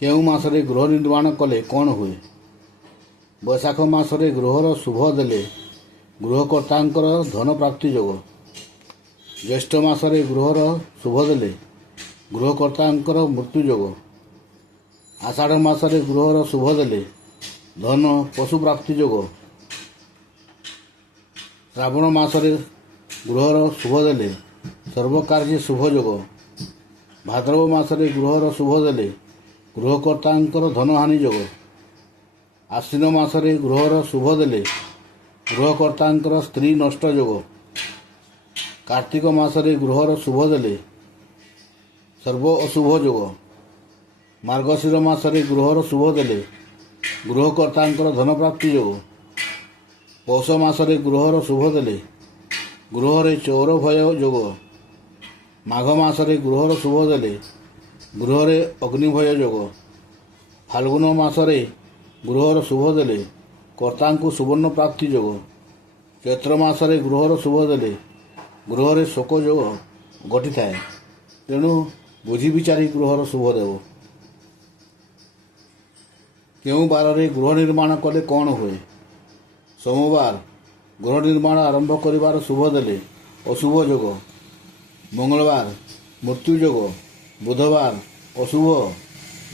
କେଉଁ ମାସରେ ଗୃହ ନିର୍ମାଣ କଲେ କ'ଣ ହୁଏ? ବୈଶାଖ ମାସରେ ଗୃହର ଶୁଭ ଦେଲେ ଗୃହକର୍ତ୍ତାଙ୍କର ଧନ ପ୍ରାପ୍ତି ଯୋଗ। ଜ୍ୟେଷ୍ଠ ମାସରେ ଗୃହର ଶୁଭ ଦେଲେ ଗୃହକର୍ତ୍ତାଙ୍କର ମୃତ୍ୟୁ ଯୋଗ। ଆଷାଢ଼ ମାସରେ ଗୃହର ଶୁଭ ଦେଲେ ଧନ ପଶୁ ପ୍ରାପ୍ତି ଯୋଗ। ଶ୍ରାବଣ ମାସରେ ଗୃହର ଶୁଭ ଦେଲେ ସର୍ବକାର୍ଯ୍ୟ ଶୁଭ ଯୋଗ। ଭାଦ୍ରବ ମାସରେ ଗୃହର ଶୁଭ ଦେଲେ ଗୃହକର୍ତ୍ତାଙ୍କର ଧନହାନି ଯୋଗ। ଆଶ୍ୱିନ ମାସରେ ଗୃହର ଶୁଭ ଦେଲେ ଗୃହକର୍ତ୍ତାଙ୍କର ସ୍ତ୍ରୀ ନଷ୍ଟ ଯୋଗ। କାର୍ତ୍ତିକ ମାସରେ ଗୃହର ଶୁଭ ଦେଲେ ସର୍ବ ଅଶୁଭ ଯୋଗ। ମାର୍ଗଶିର ମାସରେ ଗୃହର ଶୁଭ ଦେଲେ ଗୃହକର୍ତ୍ତାଙ୍କର ଧନପ୍ରାପ୍ତି ଯୋଗ। ପୌଷ ମାସରେ ଗୃହର ଶୁଭ ଦେଲେ ଗୃହରେ ଚୋର ଭୟ ଯୋଗ। ମାଘ ମାସରେ ଗୃହର ଶୁଭ ଦେଲେ ଗୃହରେ ଅଗ୍ନିଭୟ ଯୋଗ। ଫାଲ୍ଗୁନ ମାସରେ ଗୃହର ଶୁଭ ଦେଲେ କର୍ତ୍ତାଙ୍କୁ ସୁବର୍ଣ୍ଣ ପ୍ରାପ୍ତି ଯୋଗ। ଚୈତ୍ର ମାସରେ ଗୃହର ଶୁଭ ଦେଲେ ଗୃହରେ ଶୋକ ଯୋଗ ଘଟିଥାଏ। ତେଣୁ ବୁଝି ବିଚାରି ଗୃହର ଶୁଭ ଦେବ। କେଉଁ ବାରରେ ଗୃହ ନିର୍ମାଣ କଲେ କ'ଣ ହୁଏ? ସୋମବାର ଗୃହ ନିର୍ମାଣ ଆରମ୍ଭ କରିବାର ଶୁଭ ଦେଲେ ଅଶୁଭ ଯୋଗ। ମଙ୍ଗଳବାର ମୃତ୍ୟୁ ଯୋଗ। ବୁଧବାର ଅଶୁଭ।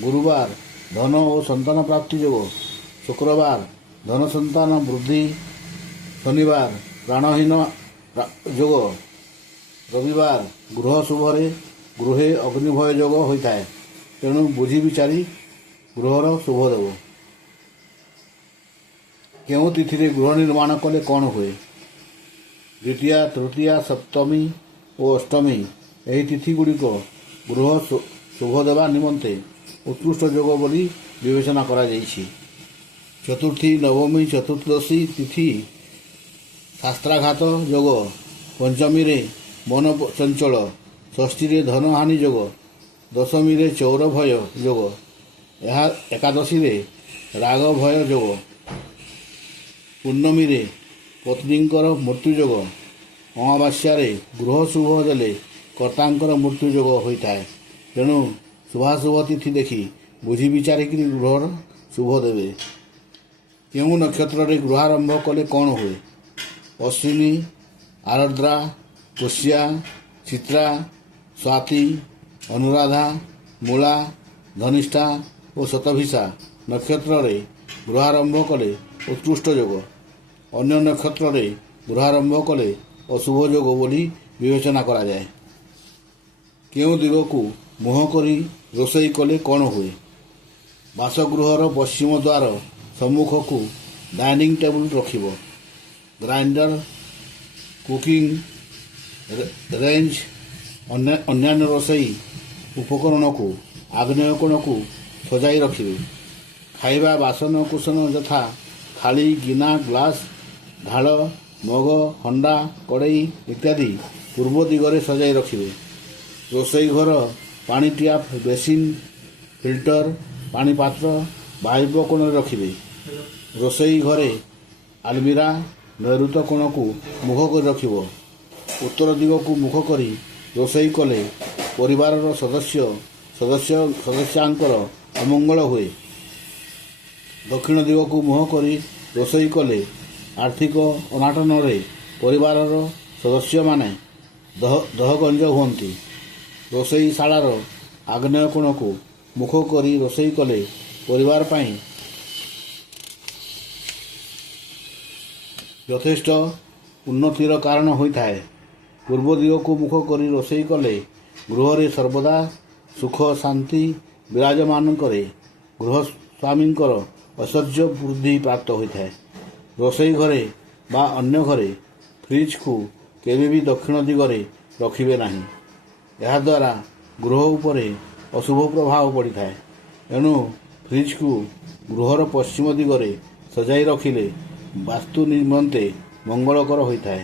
ଗୁରୁବାର ଧନ ଓ ସନ୍ତାନ ପ୍ରାପ୍ତି ଯୋଗ। ଶୁକ୍ରବାର ଧନ ସନ୍ତାନ ବୃଦ୍ଧି। ଶନିବାର ପ୍ରାଣହୀନ ଯୋଗ। ରବିବାର ଗୃହ ଶୁଭରେ ଗୃହେ ଅଗ୍ନିଭୟ ଯୋଗ ହୋଇଥାଏ। ତେଣୁ ବୁଝି ବିଚାରି ଗୃହର ଶୁଭ ଦେବ। କେଉଁ ତିଥିରେ ଗୃହ ନିର୍ମାଣ କଲେ କ'ଣ ହୁଏ? ଦ୍ୱିତୀୟା, ତୃତୀୟା, ସପ୍ତମୀ ଓ ଅଷ୍ଟମୀ ଏହି ତିଥିଗୁଡ଼ିକ ଗୃହ ଶୁଭ ଦେବା ନିମନ୍ତେ ଉତ୍କୃଷ୍ଟ ଯୋଗ ବୋଲି ବିବେଚନା କରାଯାଇଛି। ଚତୁର୍ଥୀ, ନବମୀ, ଚତୁର୍ଦ୍ଦଶୀ ତିଥି ଶାସ୍ତ୍ରାଘାତ ଯୋଗ। ପଞ୍ଚମୀରେ ମନ ଚଞ୍ଚଳ। ଷଷ୍ଠୀରେ ଧନହାନି ଯୋଗ। ଦଶମୀରେ ଚୌର ଭୟ ଯୋଗ। ଏକାଦଶୀରେ ରାଗ ଭୟ ଯୋଗ। ପୂର୍ଣ୍ଣମୀରେ ପତ୍ନୀଙ୍କର ମୃତ୍ୟୁ ଯୋଗ। ଅମାବାସ୍ୟାରେ ଗୃହ ଶୁଭ ଦେଲେ କର୍ତ୍ତାଙ୍କର ମୃତ୍ୟୁ ଯୋଗ ହୋଇଥାଏ। ତେଣୁ ଶୁଭାଶୁଭ ତିଥି ଦେଖି ବୁଝି ବିଚାରିକିରି ଗୃହର ଶୁଭ ଦେବେ। କେଉଁ ନକ୍ଷତ୍ରରେ ଗୃହାରମ୍ଭ କଲେ କ'ଣ ହୁଏ? ଅଶ୍ୱିନୀ, ଆରଦ୍ରା, ପୁଷ୍ୟା, ଚିତ୍ରା, ସ୍ୱାତି, ଅନୁରାଧା, ମୂଳା, ଧନିଷ୍ଠା ଓ ଶତଭିଷା ନକ୍ଷତ୍ରରେ ଗୃହାରମ୍ଭ କଲେ ଉତ୍କୃଷ୍ଟ ଯୋଗ। ଅନ୍ୟ ନକ୍ଷତ୍ରରେ ଗୃହାରମ୍ଭ କଲେ ଅଶୁଭ ଯୋଗ ବୋଲି ବିବେଚନା କରାଯାଏ। କେଉଁ ଦିଗକୁ ମୁହଁ କରି ରୋଷେଇ କଲେ କ'ଣ ହୁଏ? ବାସଗୃହର ପଶ୍ଚିମ ଦ୍ୱାର ସମ୍ମୁଖକୁ ଡାଇନିଂ ଟେବୁଲ ରଖିବ। ଗ୍ରାଇଣ୍ଡର, କୁକିଂ ରେଞ୍ଜ, ଅନ୍ୟାନ୍ୟ ରୋଷେଇ ଉପକରଣକୁ ଆଗ୍ନେୟ କୋଣକୁ ସଜାଇ ରଖିବେ। ଖାଇବା ବାସନ କୁସନ ଯଥା ଥାଳି, ଗିନା, ଗ୍ଲାସ, ଢାଳ, ମଗ, ହଣ୍ଡା, କଡ଼େଇ ଇତ୍ୟାଦି ପୂର୍ବ ଦିଗରେ ସଜାଇ ରଖିବେ। ରୋଷେଇ ଘର ପାଣି ଟ୍ୟାପ୍, ବେସିନ୍, ଫିଲ୍ଟର, ପାଣି ପାତ୍ର ବାୟୁବ୍ୟ କୋଣରେ ରଖିବେ। ରୋଷେଇ ଘରେ ଆଲମିରା ନୈಋତ କୋଣକୁ ମୁଖ କରି ରଖିବ। ଉତ୍ତର ଦିଗକୁ ମୁଖ କରି ରୋଷେଇ କଲେ ପରିବାରର ସଦସ୍ୟାଙ୍କର ଅମଙ୍ଗଳ ହୁଏ। ଦକ୍ଷିଣ ଦିଗକୁ ମୁହଁ କରି ରୋଷେଇ କଲେ ଆର୍ଥିକ ଅନାଟନରେ ପରିବାରର ସଦସ୍ୟମାନେ ଦହଗଞ୍ଜ ହୁଅନ୍ତି। ରୋଷେଇ ଶାଳାର ଆଗ୍ନେୟ କୋଣକୁ ମୁଖ କରି ରୋଷେଇ କଲେ ପରିବାର ପାଇଁ ଯଥେଷ୍ଟ ଉନ୍ନତିର କାରଣ ହୋଇଥାଏ। ପୂର୍ବ ଦିଗକୁ ମୁଖ କରି ରୋଷେଇ କଲେ ଗୃହରେ ସର୍ବଦା ସୁଖ ଶାନ୍ତି ବିରାଜମାନ କରେ। ଗୃହସ୍ୱାମୀଙ୍କର ଐଶ୍ୱର୍ଯ୍ୟ ବୃଦ୍ଧି ପ୍ରାପ୍ତ ହୋଇଥାଏ। ରୋଷେଇ ଘରେ ବା ଅନ୍ୟ ଘରେ ଫ୍ରିଜକୁ କେବେ ବି ଦକ୍ଷିଣ ଦିଗରେ ରଖିବେ ନାହିଁ। ଏହାଦ୍ୱାରା ଗୃହ ଉପରେ ଅଶୁଭ ପ୍ରଭାବ ପଡ଼ିଥାଏ। ଏଣୁ ଫ୍ରିଜକୁ ଗୃହର ପଶ୍ଚିମ ଦିଗରେ ସଜାଇ ରଖିଲେ ବାସ୍ତୁ ନିମନ୍ତେ ମଙ୍ଗଳକର ହୋଇଥାଏ।